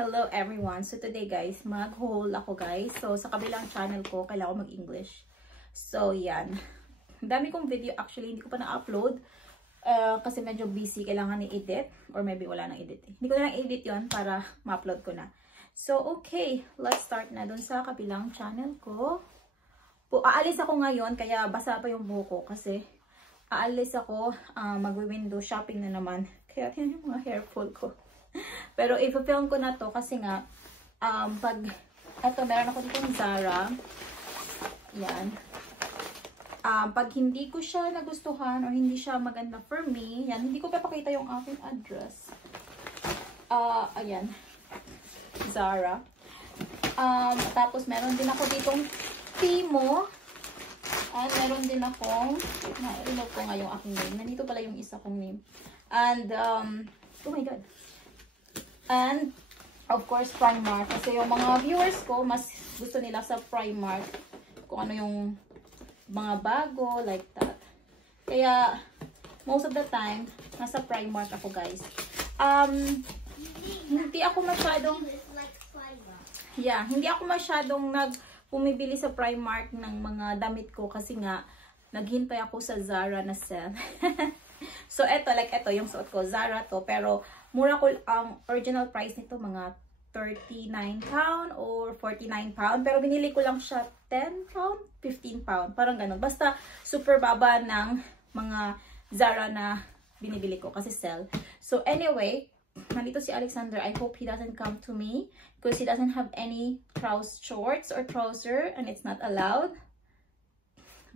Hello everyone. So today guys, mag-haul ako guys. So sa kabilang channel ko, kailangan ko mag-English. So yan. Dami kong video actually, hindi ko pa na-upload. Kasi medyo busy, kailangan i-edit. Or maybe wala nang edit. Hindi ko na edit yon para ma-upload ko na. So okay, let's start na dun sa kabilang channel ko. Aalis ako ngayon, kaya basa pa yung buhok ko kasi aalis ako, mag-window shopping na naman. Kaya yan yung mga hair pull ko. Pero i-film ko na to kasi nga, meron ako dito ng Zara. Yan. Pag hindi ko siya nagustuhan or hindi siya maganda for me, yan, hindi ko papakita yung aking address. Ayan. Zara. Tapos meron din ako ditong Timo. And meron din akong, na-reload ko nga yung aking name. Nandito pala yung isa kong name. And, oh my God. And, of course, Primark. Kasi yung mga viewers ko, mas gusto nila sa Primark. Kung ano yung mga bago, like that. Kaya, most of the time, nasa Primark ako, guys. Hindi ako masyadong, hindi ako masyadong pumibili sa Primark ng mga damit ko kasi nga naghintay ako sa Zara na sale. So eto, yung suot ko, Zara to, pero mura ko, ang original price nito mga 39 pound or 49 pound, pero binili ko lang siya 10 pound, 15 pound, parang ganun. Basta super baba ng mga Zara na binibili ko kasi sale. So anyway, nandito si Alexander. I hope he doesn't come to me because he doesn't have any shorts or trouser and it's not allowed.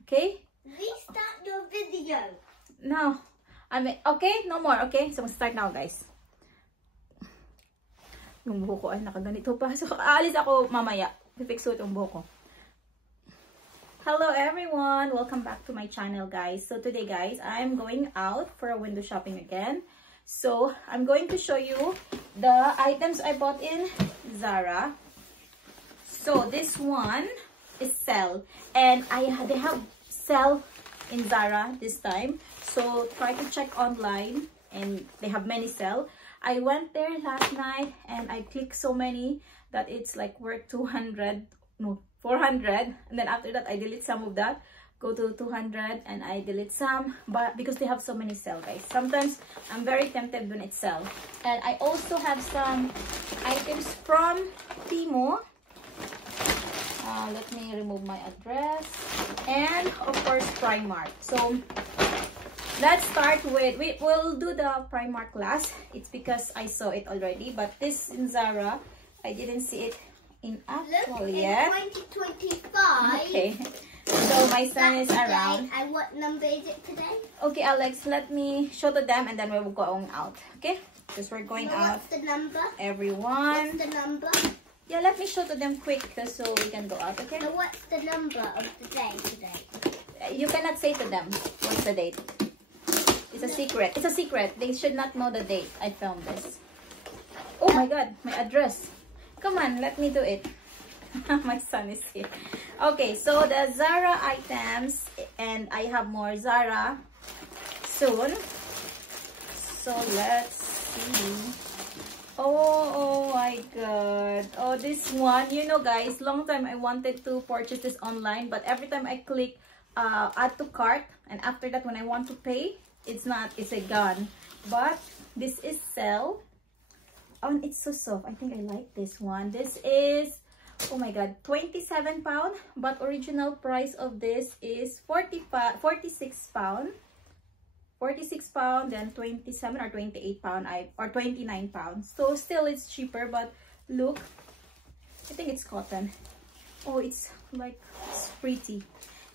Okay? Restart your video. No. Okay? No more. Okay? So, start now, guys. Yung buhok ko ay nakaganito pa. So, aalis ako mamaya. Fix ko yung buhok ko. Hello, everyone. Welcome back to my channel, guys. So, today, guys, I'm going out for a window shopping again. So, I'm going to show you the items I bought in Zara. So, this one is sale. And they have sale in Zara this time. So, try to check online. And they have many sale. I went there last night and I clicked so many that it's like worth 400. And then after that, I delete some of that. Go to 200 and I delete some, but because they have so many sale, guys, sometimes I'm very tempted when it's sale. And I also have some items from Timo. Let me remove my address. And of course Primark. So let's start with, we'll do the Primark last. It's because I saw it already, but this in Zara, I didn't see it in actual yet. 2025. Okay. So my son is around. And what number is it today? Okay, Alex, let me show to them and then we will go on out. Okay? Because we're going out. What's the number? Everyone. What's the number? Yeah, let me show to them quick so we can go out, okay? So what's the number of the day today? You cannot say to them what's the date. It's a secret. It's a secret. They should not know the date I filmed this. Oh my God, my address. Come on, let me do it. My son is here. Okay, so the Zara items, and I have more Zara soon. So let's see. Oh my God. Oh, this one, you know, guys, long time I wanted to purchase this online, but every time I click add to cart, and after that when I want to pay, it's a gun. But this is sale. Oh, it's so soft. I think I like this one. This is, oh my God, 27 pound, but original price of this is 46 pound. 46 pound, then 27 or 28 pound, or 29 pounds. So still it's cheaper, but look, I think it's cotton. Oh, it's like, it's pretty.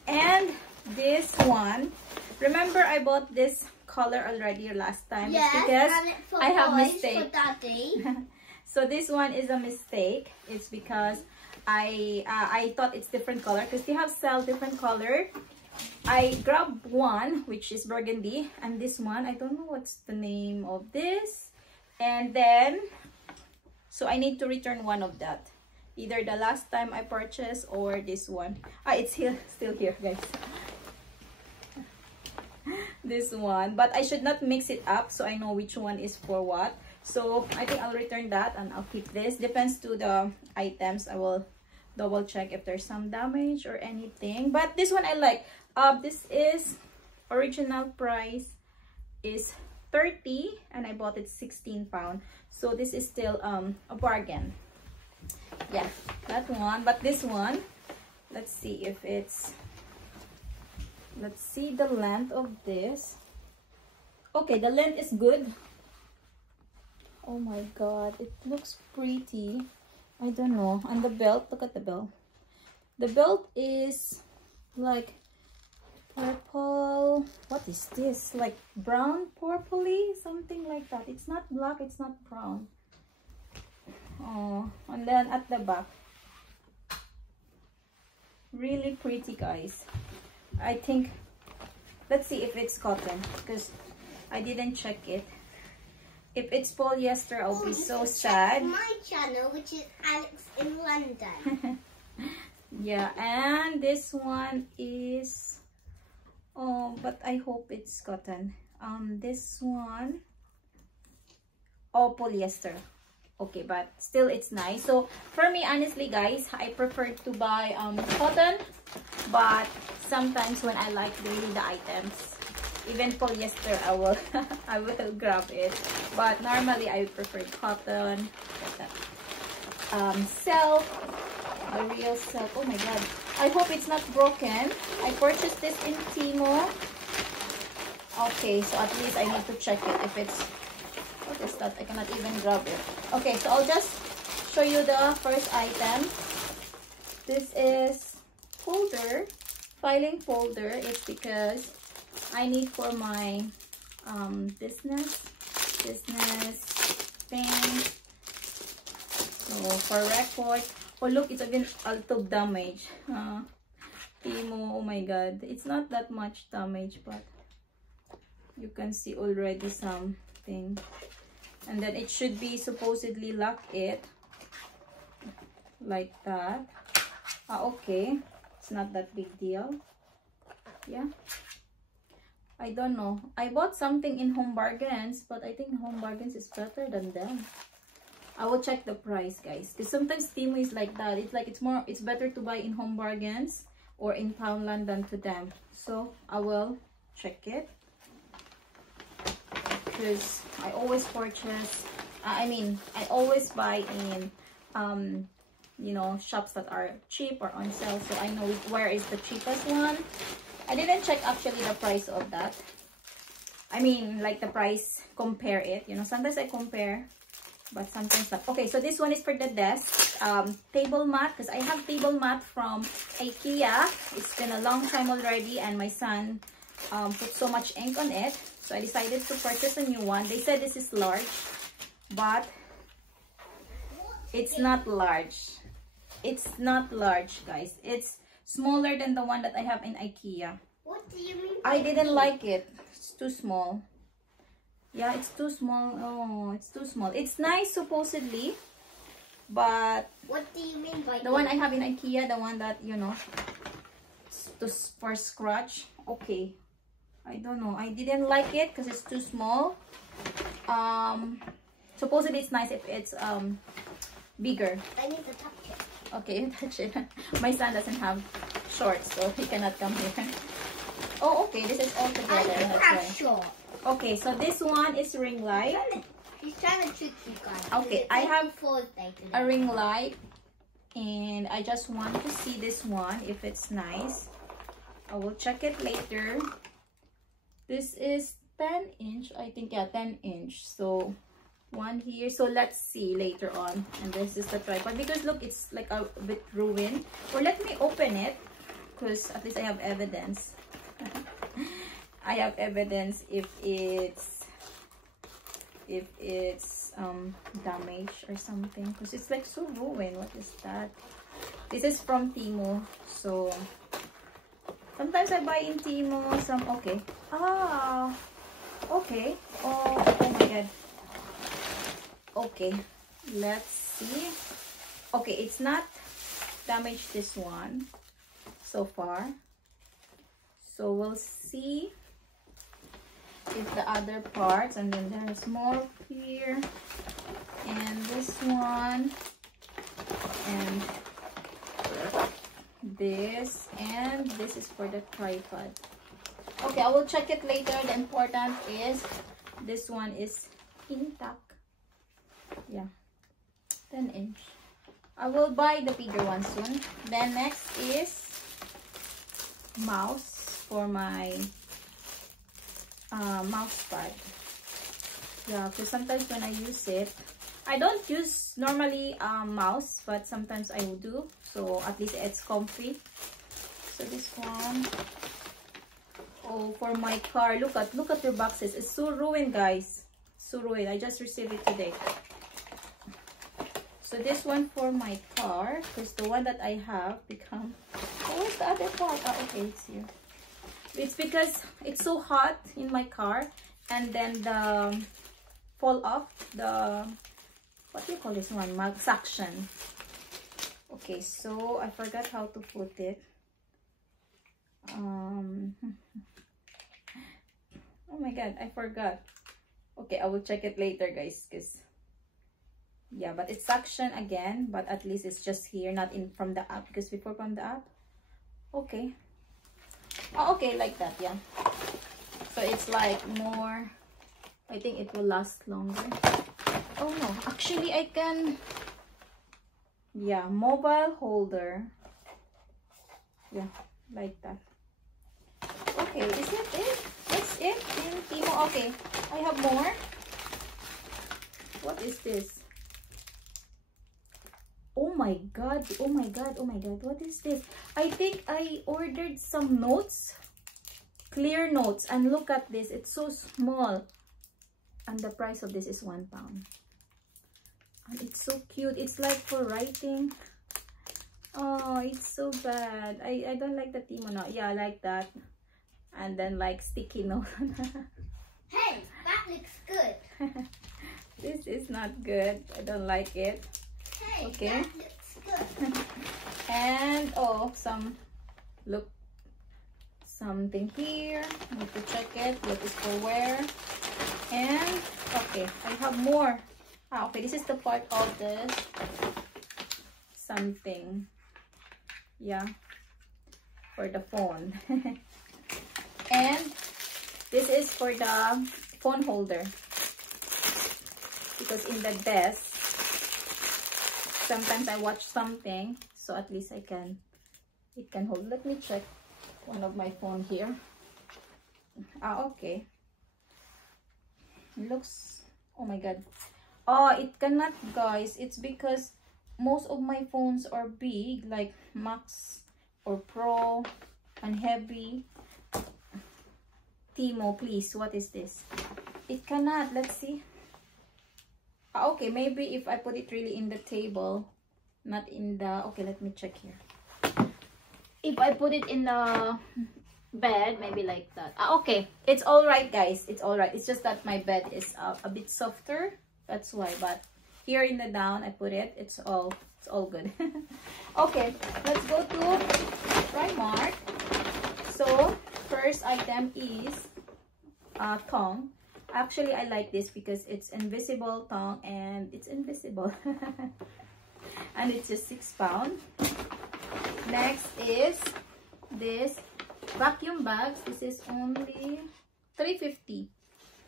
And this one, remember I bought this color already last time. Yes, because and it's for I have boys, mistake. for daddy. So this one is a mistake. It's because I thought it's different color because they have sell different color. I grabbed one which is burgundy, and this one I don't know what's the name of this. And then so I need to return one of that, either the last time I purchased or this one. It's still here, guys. This one, but I should not mix it up so I know which one is for what. So I think I'll return that and I'll keep this. Depends to the items. I will double check if there's some damage or anything. But this one I like. This is original price is 30 and I bought it 16 pound. So this is still a bargain. Yeah, that one. But this one, let's see if it's, let's see the length of this. Okay, the length is good. Oh my god, it looks pretty. I don't know. And the belt, look at the belt. The belt is like purple. What is this? Like brown purpley, something like that. It's not black, it's not brown. Oh, and then at the back, really pretty, guys. I think, let's see if it's cotton because I didn't check it. If it's polyester, I'll be so sad. My channel, which is Alex in London. Yeah, and this one is, oh, but I hope it's cotton. This one, oh, polyester. Okay, but still it's nice. So for me, honestly, guys, I prefer to buy cotton, but sometimes when I like really the items, even polyester, I will I will grab it. But normally I prefer cotton. Silk, a real silk. Oh my god, I hope it's not broken. I purchased this in Temu. Okay, so at least I need to check it if it's, what is that? I cannot even grab it. Okay, so I'll just show you the first item. This is folder, filing folder. It's because I need for my business thing. So for record. Oh look, it's again out of damage. Temu, oh my god, it's not that much damage, but you can see already something. And then it should be supposedly lock it like that. Okay, it's not that big deal. Yeah, I don't know. I bought something in Home Bargains, but I think Home Bargains is better than them. I will check the price, guys, because sometimes Temu is like that. It's like it's better to buy in Home Bargains or in Poundland than to them. So I will check it because I always purchase. I always buy in you know, shops that are cheap or on sale, so I know where is the cheapest one. I didn't check actually the price of that. I mean, like the price, compare it. You know, sometimes I compare, but sometimes not. Okay, so this one is for the desk. Table mat, because I have table mat from IKEA. It's been a long time already, and my son put so much ink on it. So I decided to purchase a new one. They said this is large, but it's not large. It's not large, guys. It's smaller than the one that I have in IKEA. What do you mean? I didn't like it. It's too small. Yeah, it's too small. Oh, it's too small. It's nice supposedly, but What do you mean by the one I have in IKEA, the one that, you know, for scratch. Okay, I don't know. I didn't like it because it's too small. Supposedly it's nice if it's bigger. I need to touch it. Okay, you touch it. My son doesn't have shorts, so he cannot come here. Oh, okay, this is all I together. do That's have why. short. Okay, so this one is ring light. He's trying to trick you guys. Okay, It's I have only Thursday today. A ring light, and I just want to see this one if it's nice. I will check it later. This is 10-inch, I think. Yeah, 10-inch. So one here. So let's see later on. And this is the tripod, because look, it's like a bit ruined. Or let me open it, because at least I have evidence. I have evidence if it's damaged or something, because it's like so ruined. What is that? This is from Temu. So sometimes I buy in Temu some. Okay. Ah, okay. Oh my god. Okay, let's see. Okay, it's not damaged, this one so far. So we'll see if the other parts, and then there's more here. and this one, and this is for the tripod. Okay, I will check it later. The important is this one is intact. Yeah, 10 inch. I will buy the bigger one soon. Then next is mouse for my mouse pad. Yeah, because sometimes when I use it, I don't use normally mouse, but sometimes I will do, so at least it's comfy. So this one, oh, for my car. Look at the boxes. It's so ruined, guys. So ruined. I just received it today. So this one for my car, because the one that I have become. Oh, where's the other part? Oh, okay, it's here. It's because it's so hot in my car, and then the fall off the, what do you call this one? Suction. Okay, so I forgot how to put it. Oh my god, I forgot. Okay, I will check it later, guys, because yeah, but it's suction again, but at least it's just here, not in from the app, because before from the app. Okay. Oh, okay, like that, yeah. So it's like more, I think it will last longer. Oh no, actually I can, yeah, mobile holder. Yeah, like that. Okay, is it it? That's it in Timo. Okay, I have more. What is this? Oh my god, oh my god, oh my god, what is this? I think I ordered some notes, clear notes, and look at this, it's so small, and the price of this is £1. And it's so cute, it's like for writing. Oh, it's so bad. I don't like the Timo note. Yeah, I like that. And then like sticky note. Hey, that looks good. This is not good, I don't like it. Hey, okay, that looks good. And oh, some, look, something here. I need to check it, what is for where. And okay, I have more. Okay, this is the part of this something, yeah, for the phone. And this is for the phone holder, because in the desk sometimes I watch something, so at least it can hold. Let me check one of my phone here. Okay, it looks, oh my god, oh, it cannot, guys. It's because most of my phones are big, like Max or Pro and heavy. Timo, please, what is this? It cannot. Let's see. Okay, maybe if I put it really in the table, not in the, okay, let me check here. If I put it in the bed, maybe like that. Okay, it's all right, guys, it's all right. It's just that my bed is a bit softer, that's why. But here in the down, I put it, it's all good. Okay, let's go to Primark. So first item is tongue. Actually, I like this because it's invisible tongue, and it's invisible. And it's just £6. Next is this vacuum bags. This is only $3.50.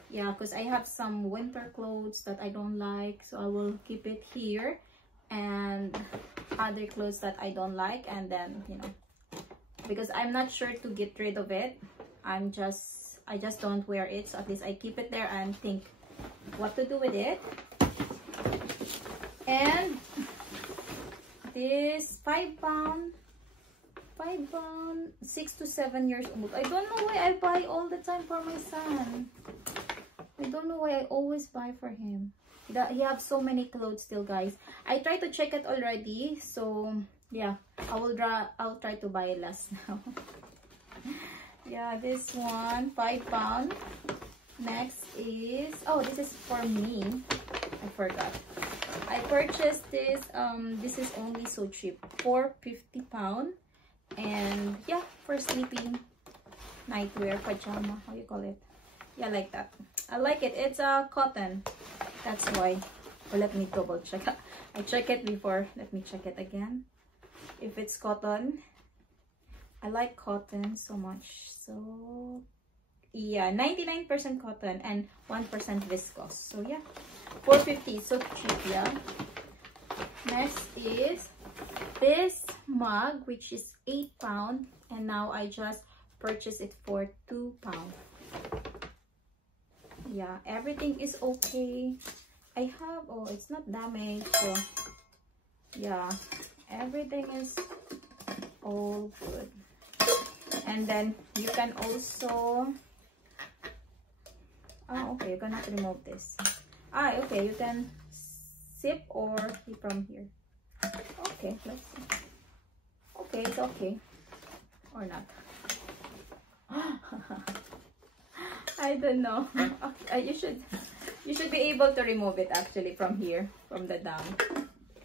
Yeah, because I have some winter clothes that I don't like, so I will keep it here, and other clothes that I don't like, and then, you know, because I'm not sure to get rid of it. I just don't wear it, so at least I keep it there and think what to do with it. And this £5, 6 to 7 years old. I don't know why I buy all the time for my son. I don't know why I always buy for him. He have so many clothes still, guys. I tried to check it already, so yeah, I'll try to buy it last now. Yeah, this one, £5. Next is, oh, this is for me. I forgot. I purchased this. This is only so cheap, £4.50. And yeah, for sleeping, nightwear, pajama, how you call it? Yeah, like that. I like it. It's a cotton. That's why. Or let me double check. I check it before. Let me check it again. If it's cotton. I like cotton so much. So yeah, 99% cotton and 1% viscose. So yeah, $4.50. So cheap, yeah. Next is this mug, which is 8 pounds, and now I just purchased it for 2 pounds. Yeah, everything is okay. I have, oh, it's not damaged, so yeah, everything is all good. And then you can also, oh, okay, you cannot remove this. Ah, okay, you can sip or from here. Okay, let's see. Okay, it's okay or not. I don't know. Okay, you should be able to remove it actually from here, from the down,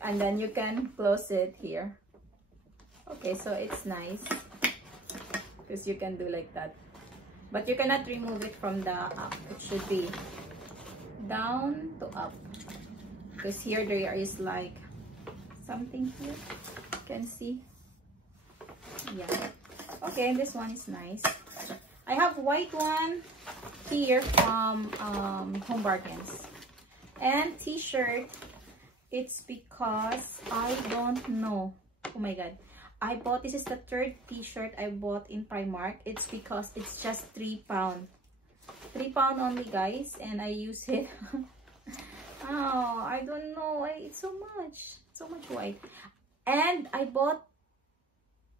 and then you can close it here. Okay, so it's nice because you can do like that, but you cannot remove it from the up. It should be down to up, because here there is like something here, you can see. Yeah, okay, this one is nice. I have white one here from Home Bargains, and t-shirt. It's because I don't know. Oh my god, I bought, this is the third t-shirt I bought in Primark. It's because it's just 3 pounds. 3 pounds only, guys, and I use it. Oh, I don't know, it's so much white. And I bought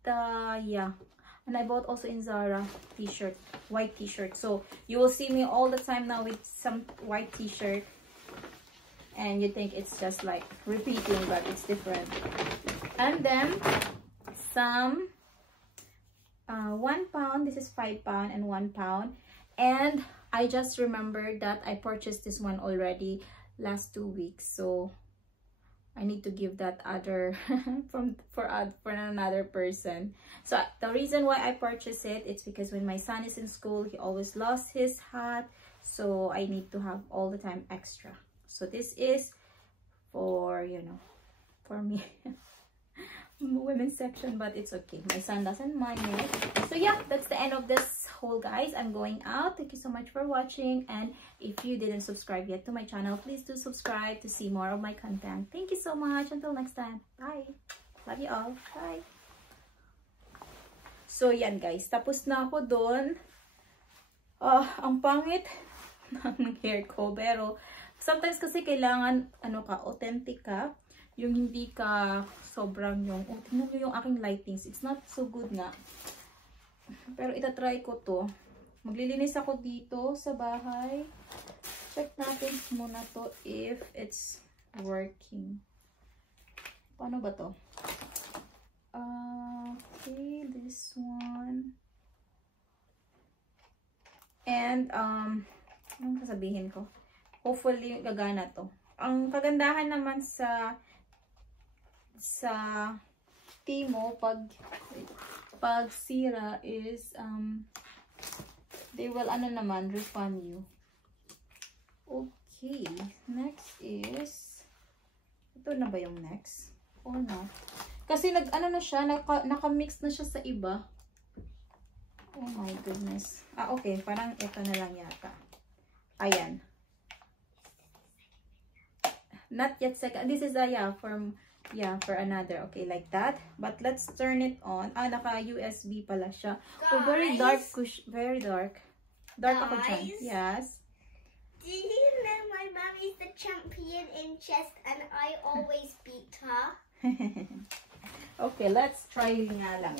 the, yeah, and I bought also in Zara t-shirt, white t-shirt. So you will see me all the time now with some white t-shirt, and you think it's just like repeating, but it's different. And then some 1 pound, this is 5 pounds and 1 pound. And I just remembered that I purchased this one already last 2 weeks, so I need to give that other for another person. So the reason why I purchased it, it's because when my son is in school, he always lost his hat, so I need to have all the time extra. So this is for, you know, for me. Women's section, but it's okay, my son doesn't mind it. So yeah, that's the end of this haul, guys. I'm going out. Thank you so much for watching, and if you didn't subscribe yet to my channel, please do subscribe to see more of my content. Thank you so much. Until next time, bye. Love you all. Bye. So yan, guys, tapos na ako doon. Ang pangit ng hair ko, pero sometimes kasi kailangan ano ka, authentic ka. Yung hindi ka sobrang yung, oh, tingnan nyo yung aking lightings. It's not so good nga. Pero itatry ko to. Maglilinis ako dito sa bahay. Check natin muna to if it's working. Paano ba to? Okay, this one. And, anong sasabihin ko? Hopefully, gagana to. Ang kagandahan naman sa Timo, pag sira is, they will, ano naman, refund you. Okay, next is, ito na ba yung next? Or not? Kasi ano na siya, naka-mix na siya sa iba. Oh my goodness. Okay, parang ito na lang yata. Ayan. Not yet second. This is for another. Okay, like that. But let's turn it on. Naka USB pala siya. Oh, very dark. Very dark. Dark ako dyan. Yes. Do you know my mom is the champion in chess and I always beat her? Okay, let's try nga lang.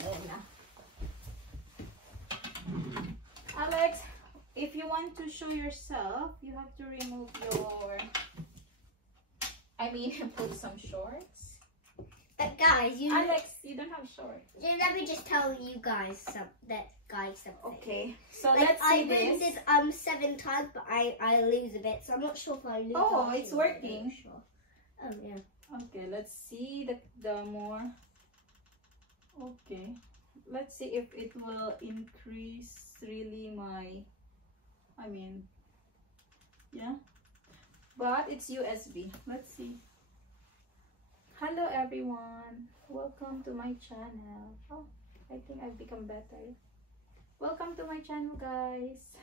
Alex, if you want to show yourself, you have to remove your... put some shorts. But guys, Alex, you don't have shorts. Let me just tell you guys something. Okay, so like, let's see this. I win 7 times, but I lose a bit, so I'm not sure if I lose. Oh, it's working. Sure. Oh yeah. Okay, let's see the more. Okay, let's see if it will increase really my. Yeah. But it's USB. Let's see. Hello everyone. Welcome to my channel. Oh, I think I've become better. Welcome to my channel, guys.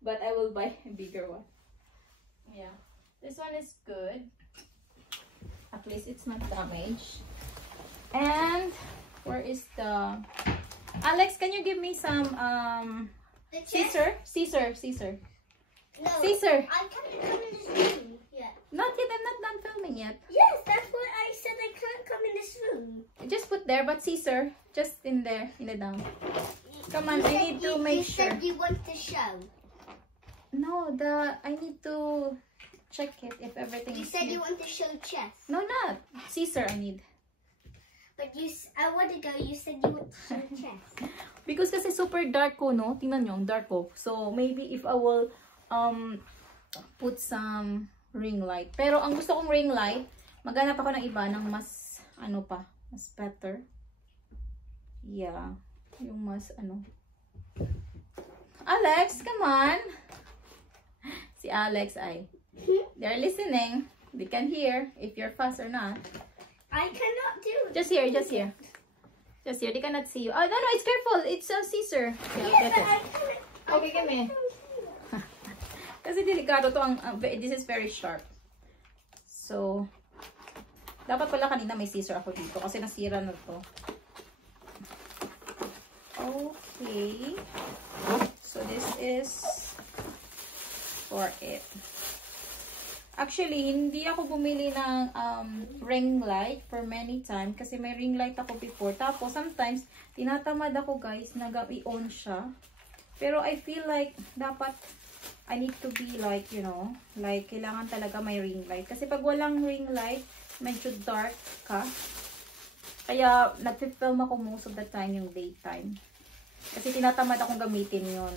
But I will buy a bigger one. Yeah. This one is good. At least it's not damaged. And where is the... Alex, can you give me some scissor? No. Scissor. I can't come in this room yet. Not yet. I'm not done filming yet. Yes, that's what I said. I can't come in this room. Just put there, but scissor. Just in there, in the down. Come on, I need to make sure. You said you want to show. No, I need to check it if everything You is said here. you want to show chest. No, not. Scissor I need. But a while ago you said you want to show chest. Because kasi super dark ko, no? Tingnan nyo, ang dark ko. So, maybe if I will put some ring light. Pero ang gusto kong ring light, maghanap ako ng iba ng mas, mas better. Yeah. Yung mas, Alex, come on! Si Alex ay, they're listening. They can hear if you're fast or not. I cannot do it. Just here. Just here. They cannot see you. Oh, no, it's careful. It's a scissor. Yeah, Get but it. Okay, give me. Kasi delikado to. This is very sharp. So, dapat pala kanina may scissor ako dito kasi nasira na to. Okay. So, this is for it. Actually, hindi ako bumili ng ring light for many times kasi may ring light ako before. Tapos, sometimes, tinatamad ako guys na i-on siya. Pero I feel like dapat I need to be like, like kailangan talaga may ring light. Kasi pag walang ring light, medyo dark ka. Kaya, nag-film ako most of the time yung daytime. Kasi tinatamad akong gamitin yon.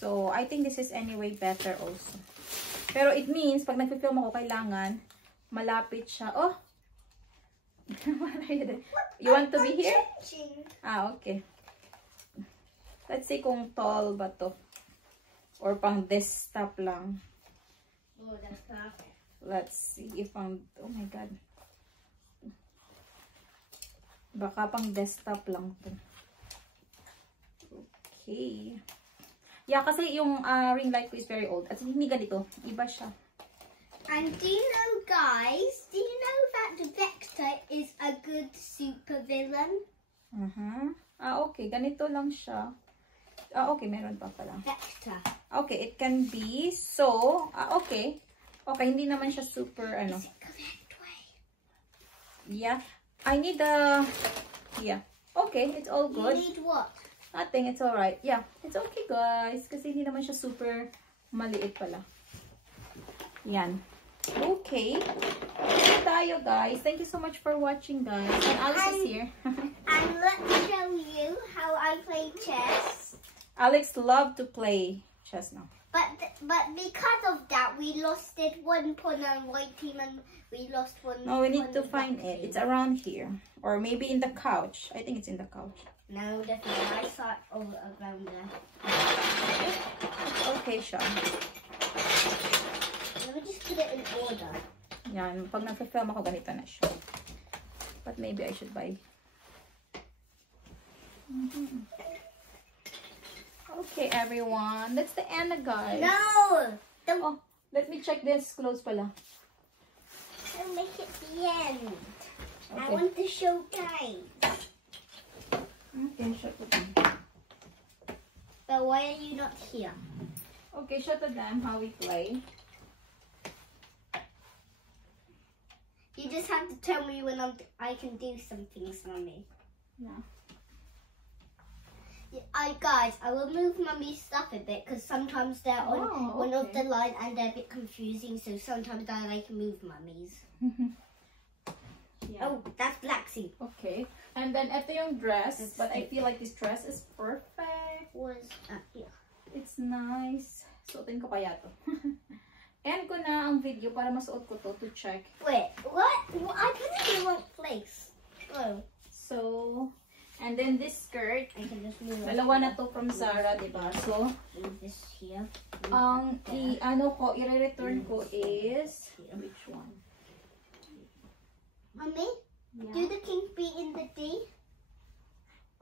So, I think this is anyway better also. Pero it means, pag nag-film ako, kailangan malapit siya. Oh! You want to be here? Ah, okay. Let's see kung tall ba to. Or pang desktop lang. Oh, that's perfect. Let's see if oh my God. Baka pang desktop lang to. Okay. Yeah, kasi yung ring light ko is very old. At hindi ganito. Iba siya. And do you know, guys, that Vector is a good supervillain? Okay. Ganito lang siya. Okay. Meron pa pala. Vector. Okay. It can be. So, okay. Okay. Hindi naman siya super, Is it correct way? Yeah. I need yeah. Okay. It's all good. You need what? Nothing, it's alright. Yeah, it's okay guys. Kasi hindi naman siya super maliit pala. Yan. Okay. Ito tayo guys. Thank you so much for watching guys. And Alex is here. And let's show you how I play chess. Alex loves to play chess now. But because of that, we lost it 1 point on white team and we lost 1 No, we need point to on find black it. team. It's around here. Or maybe in the couch. I think it's in the couch. No, definitely. I saw it over around there. Okay siya. Let me just put it in order. Yan. Pag nag-film ako, ganito na siya. But maybe I should buy. Okay, everyone. That's the end, guys. No! Oh, let me check this clothes pala. Don't make it the end. I Okay. want to show guys. Okay, shut it down. But why are you not here? Okay, shut it down. How we play. You just have to tell me when I can do some things, Mummy. Yeah. Guys, I will move Mummy's stuff a bit because sometimes they're on Oh, one of okay. the line and they're a bit confusing. So sometimes I like to move Mummy's. Yeah. Oh, that's Black Sea. Okay. And then ito yung dress, but I feel like this dress is perfect. Yeah. It's nice. Suotin ko kaya to. End ko na ang video para masuot ko to check. Wait, what? I put it in the wrong place. Oh. So, And then this skirt, I can just move dalawa na to from Zara, diba? So, move this here. i-return ko is, which one? Mommy, do Yeah. the king be in the D?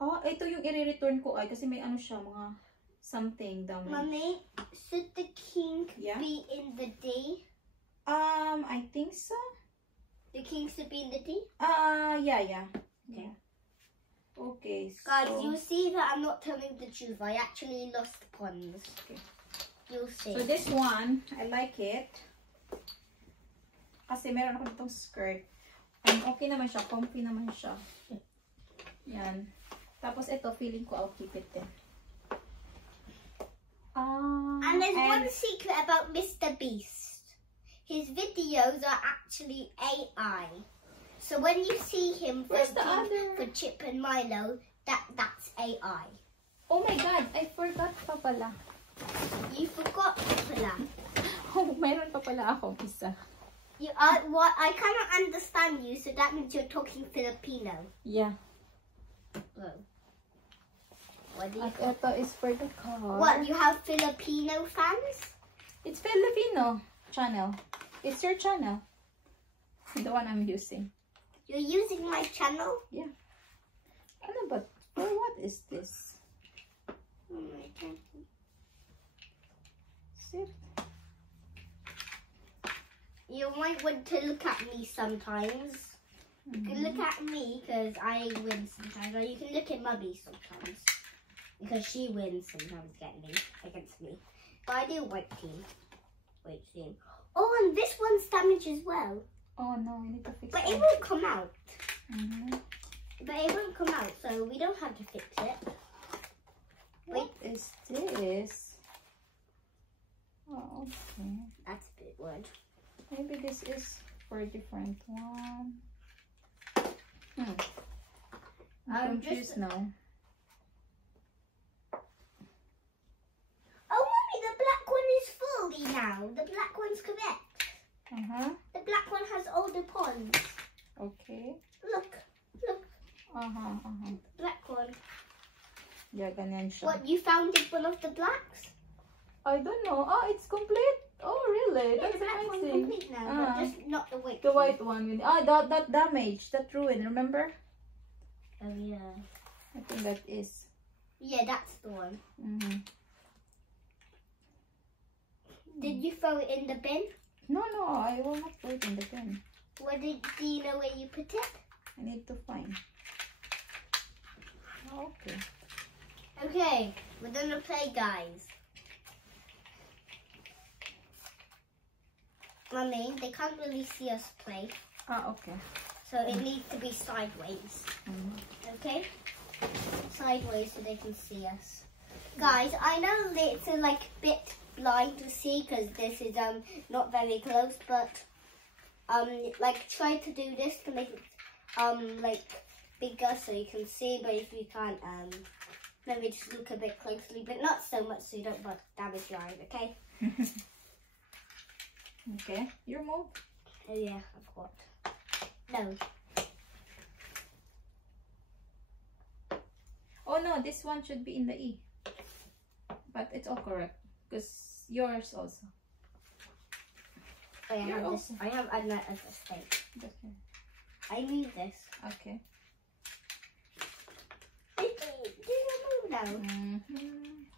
Ito yung i-return ko ay kasi may ano siya, mga something damage. Mommy, should the king Yeah? be in the D? I think so. The king should be in the D? Yeah. Okay. Okay, so... Guys, you see that I'm not telling the truth. I actually lost pawns. Okay. You'll see. So this one, I like it. Kasi meron ako ditong skirt. And okay naman siya, comfy naman siya. Yan. Tapos ito, feeling ko I'll keep it then. And there's one secret about Mr. Beast. His videos are actually AI. So when you see him Where's the voting other? for Chip and Milo, that's AI. Oh my God, I forgot pa pala. You forgot pala. Oh, mayroon pa pala akong isa. What? I cannot understand you, so that means you're talking Filipino. Yeah. Oh. What do you? At ito is for the car. What? You have Filipino fans? It's Filipino channel. It's your channel. The one I'm using. You're using my channel? Yeah. Ano ba? For what is this? Oh my God. Sit. You might want to look at me sometimes. You can look at me because I win sometimes, or you can look at Mummy sometimes because she wins sometimes against me. But I do white team. White team. Oh, and this one's damaged as well. Oh no, we need to fix But it. it won't come out. Mhm. But it won't come out, so we don't have to fix it. What is this? Oh, okay. That's a bit weird. Maybe this is for a different one. I'm confused now. Oh, Mummy, the black one is fully now. The black one's correct. The black one has all the pawns. Okay. Look. Black one. Yeah, ganyan siya. What, you found it one of the blacks? I don't know. It's complete. Oh, really? Yeah, That's the black one's amazing. complete now, but just not the white. The white one. That damage, that ruin. Remember? Oh yeah. I think that is. Yeah, that's the one. Did you throw it in the bin? No, I will not put it in the bin. Do you know where you put it? I need to find. Okay. Okay, we're gonna play, guys. Mummy, they can't really see us play, Okay. so it needs to be sideways. Okay? Sideways so they can see us. Guys, I know it's a bit blind to see because this is not very close, but try to do this to make it bigger so you can see, but if you can't maybe just look a bit closely, but not so much so you don't damage your eyes, okay? Okay, your move. Oh yeah, I've got. No. Oh no, this one should be in the E. But it's all correct. Because yours also. Oh, You're I have another mistake. Okay. I move this. Okay. Do you move now?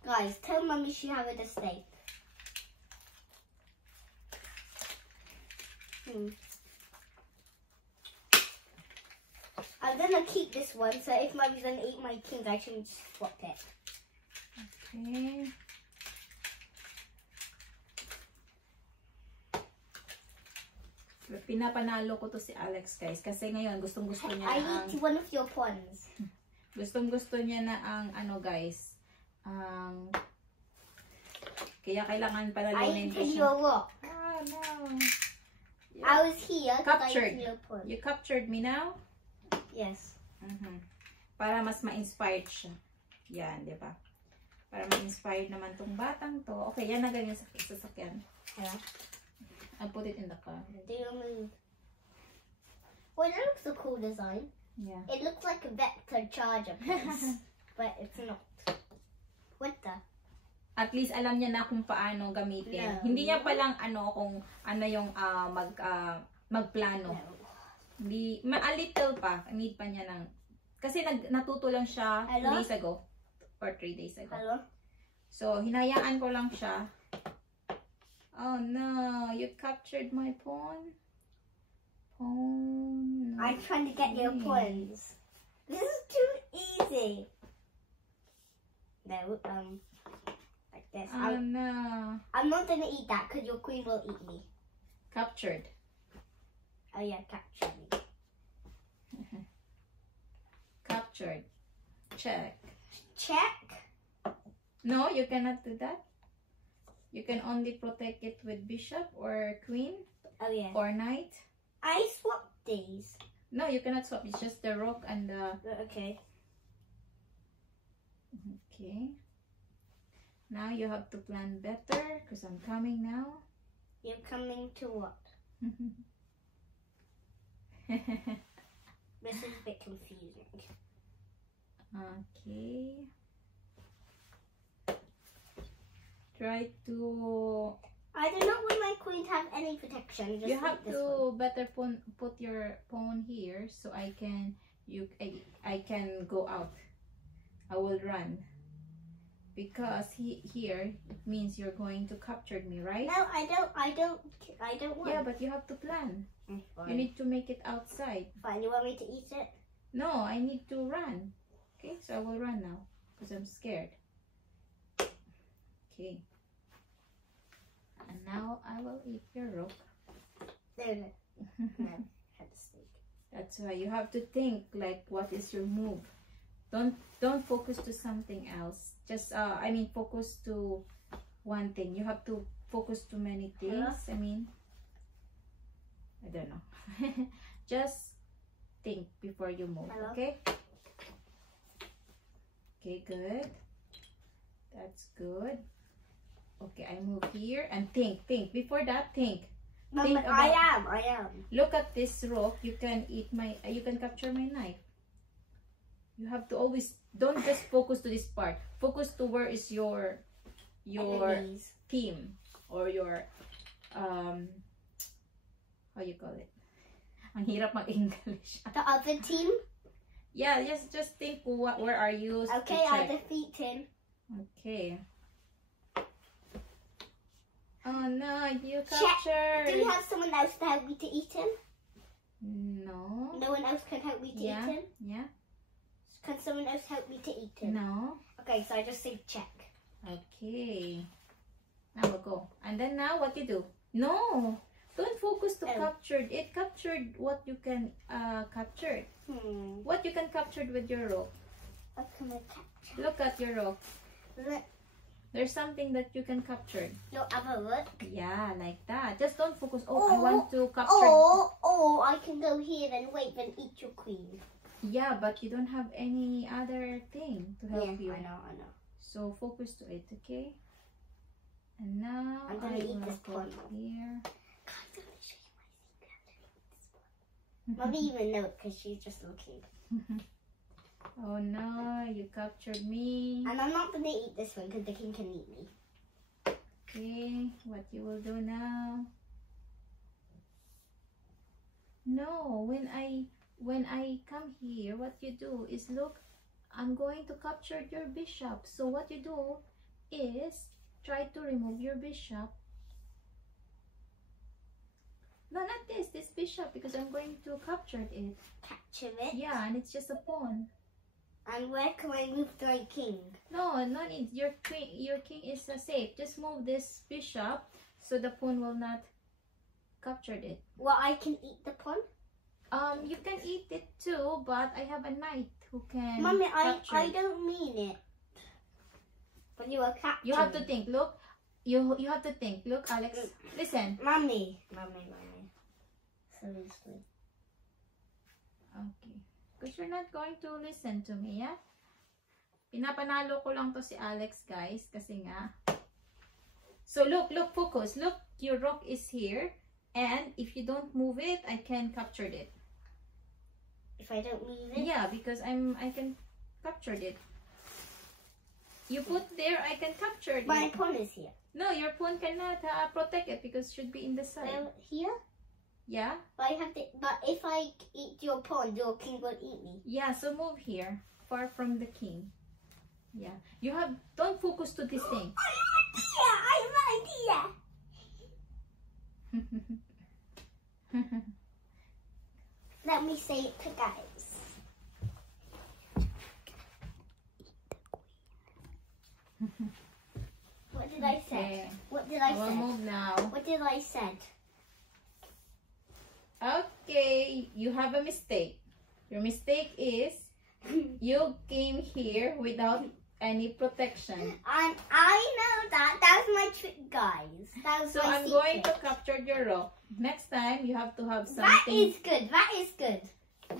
Guys, tell Mummy she have a mistake. I'm gonna keep this one, so if Mummy's gonna eat my king, I can just swap it. Okay. Pinapanalo ko to si Alex, guys. Kasi ngayon, gustong-gusto niya I na eat one of your pawns. Gustong-gusto niya na ang guys. Kaya kailangan palalunin I ko eat siya. your rock. No. I was here. 'Cause Captured. I eat your pawn. You captured me now? Yes. Para mas ma-inspired siya. Yan, di ba? Para ma-inspired naman tong batang to. Okay, yan na ganyan sa sasakyan. Yeah. I'll put it in the car. Do you move? Well, that looks a cool design. Yeah. It looks like a vector charger piece, but it's not. What the? At least alam niya na kung paano gamitin. No. Hindi niya palang kung ano yung magplano. No. Hindi, a little pa. Need pa niya ng, kasi natuto lang siya 2 Hello? days ago. Or 3 days ago. Hello? So, hinayaan ko lang siya. Oh no, you captured my pawn. Pawn. I'm trying to get your points. This is too easy. No, like this. Oh no. I'm not gonna eat that because your queen will eat me. Captured. Oh yeah, capture me. Captured. Check. Check. No, you cannot do that. You can only protect it with bishop or queen Oh yeah. or knight. I swapped these. No, you cannot swap. It's just the rook and the... Okay. Okay. Now you have to plan better because I'm coming now. You're coming to what? This is a bit confusing. Okay. Try to... I do not want my queen to have any protection. Just You like have this to one. better put your pawn here so I can go out. I will run because here it means you're going to capture me, right? No, I don't want. Yeah, but you have to plan. Fine. You need to make it outside. Fine. You want me to eat it? No, I need to run. Okay, so I will run now because I'm scared. Okay. And now I will eat your rook. No, no. No. Had to sleep. That's why you have to think like what is your move. Don't focus to something else. Just focus to one thing. You have to focus to many things. Hello? I mean, I don't know. Just think before you move. Hello? Okay? Okay, good. That's good. Okay, I move here and think. Before that, think. Mom, Think I about- am. Look at this rook. You can capture my knife. You have to always, don't just focus to this part. Focus to where is your Enemies. team or your how you call it? Ang hirap mag-English. The other team. Yeah, just think where are you? to Okay, I check. defeat him. Okay. Oh no, you Check. captured. Do you have someone else to help me to eat him? No. No one else can help me to Yeah. eat him? Yeah. Can someone else help me to eat him? No. Okay, so I just say check. Okay. Now we'll go. And then now what you do? No. Don't focus to Oh. captured. It captured what you can capture. What you can capture with your rook. What can I capture? Look at your rook. Look, There's something that you can capture. your other look. Yeah, like that. Just don't focus. Oh, I want to capture. Or I can go here and wait and eat your queen. Yeah, but you don't have any other thing to help you. I know. So focus to it, okay? And now I'm I gonna eat will this go pawn. here. Guys, I'm gonna show you my secret. Mommy even know it because she's just looking. Oh no, you captured me. And I'm not gonna eat this one because the king can eat me. Okay, what you will do now? No, when I come here, what you do is look, I'm going to capture your bishop. So what you do is try to remove your bishop. No, not this bishop, because I'm going to capture it. Capture it. Yeah, and it's just a pawn. And where can I move my king? No need. Your king is safe. Just move this bishop so the pawn will not capture it. Well, I can eat the pawn. You can eat it too, but I have a knight who can Mommy, capture I it. don't mean it. But you are capturing. You have to think. Look, you have to think. Look, Alex, listen. Mommy. Seriously. Okay. Because you're not going to listen to me, yeah? Pinapanalo ko lang to si Alex, guys, kasi nga. So look, focus. Look, your rook is here. And if you don't move it, I can capture it. If I don't move it? Yeah, because I can capture it. You put there, I can capture it. My pawn is here. No, your pawn cannot protect it because it should be in the side. Well, here? Yeah? But but if I eat your pawn, your king will eat me. Yeah, so move here, far from the king. Yeah. Don't focus to this thing. I have an idea. Let me say it to guys. What did I say? Okay. What did I I will say? move now. What did I said? Okay, you have a mistake. Your mistake is you came here without any protection. And I know that. That was my trick, guys. That was So my I'm secret. going to capture your rock. Next time you have to have something. That is good. That is good.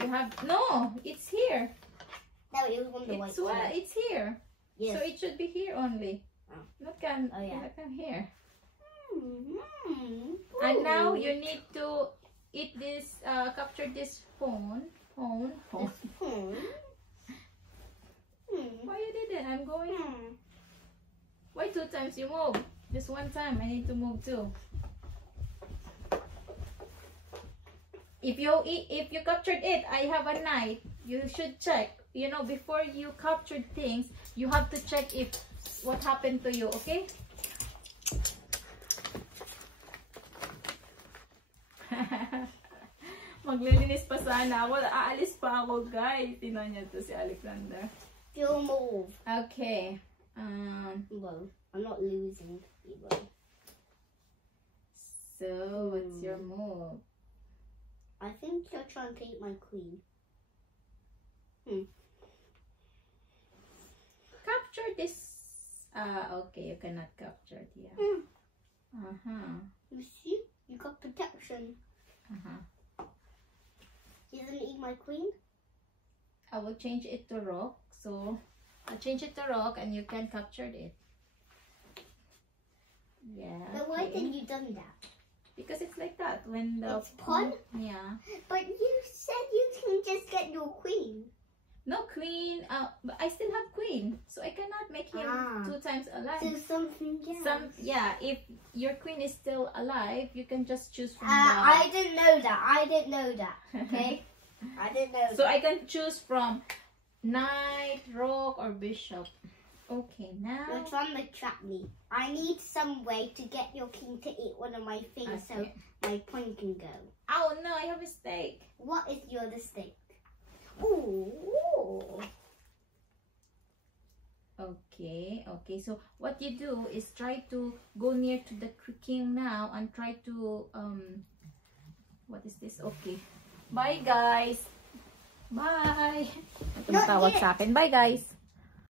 You have no. It's here. No, it was on the white It's what? side. It's here. Yes. So it should be here only. Oh. Not can. Oh, yeah. Not can here. Mm-hmm. And now you need to eat this. Capture this phone. Phone. Why you didn't? I'm going. Why 2 times you move? Just 1 time. I need to move too. If you captured it, I have a knight. You should check. You know, before you captured things, you have to check if what happened to you. Okay? Maglilinis pa sana ako. Aalis pa ako, guys. Tingnan niyo to si Alexander. You'll move. Okay. Well, I'm not losing. So, what's your move? I think you're trying to eat my queen. Capture this. Okay, you cannot capture it. Yeah. You see? You got protection. You didn't eat my queen? I will change it to rock. So, I'll change it to rock and you can capture it. Yeah. But why okay. did you done that? Because it's like that. When the It's pawn? Yeah. But you said you can just get your queen. No queen. But I still have queen. So I cannot make him 2 times alive. So something else. If your queen is still alive, you can just choose from I didn't know that. I didn't know that. Okay? I didn't know So that. I can choose from knight, rook, or bishop. Okay, now. You're trying to trap me. I need some way to get your king to eat one of my things so my point can go. Oh no, I have a mistake. What is your mistake? Ooh. Okay. So what you do is try to go near to the king now and try to what is this? Okay. Bye guys. Bye. Tumatawag sa akin. Bye guys.